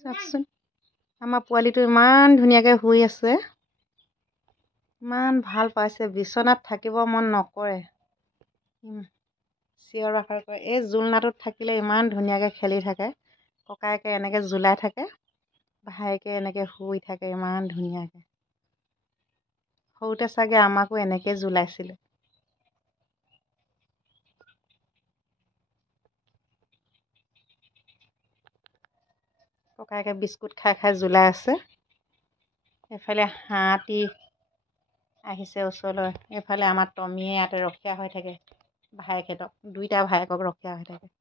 চাওকচোন আমাৰ পোৱালিটো ইমান ধুনীয়াকৈ শুই আছে, ইমান ভাল পাইছে, বিচনাত থাকিব মন নকৰে, চিঞৰ বাখৰ কৰে। এই জোলনাটোত থাকিলে ইমান ধুনীয়াকৈ খেলি থাকে, ককায়েকে এনেকৈ জোলাই থাকে, ভায়েকে এনেকৈ শুই থাকে ইমান ধুনীয়াকৈ। সৰুতে চাগে আমাকো এনেকৈ জোলাইছিলে। ককায়েকে বিস্কুট খাই খাই জোলাই আছে। এইফালে হাতী আহিছে ওচৰলৈ, এইফালে আমাৰ টমীয়ে ইয়াতে ৰখীয়া হৈ থাকে ভায়েকহঁতক, দুইটা ভায়েকক ৰখীয়া হৈ থাকে।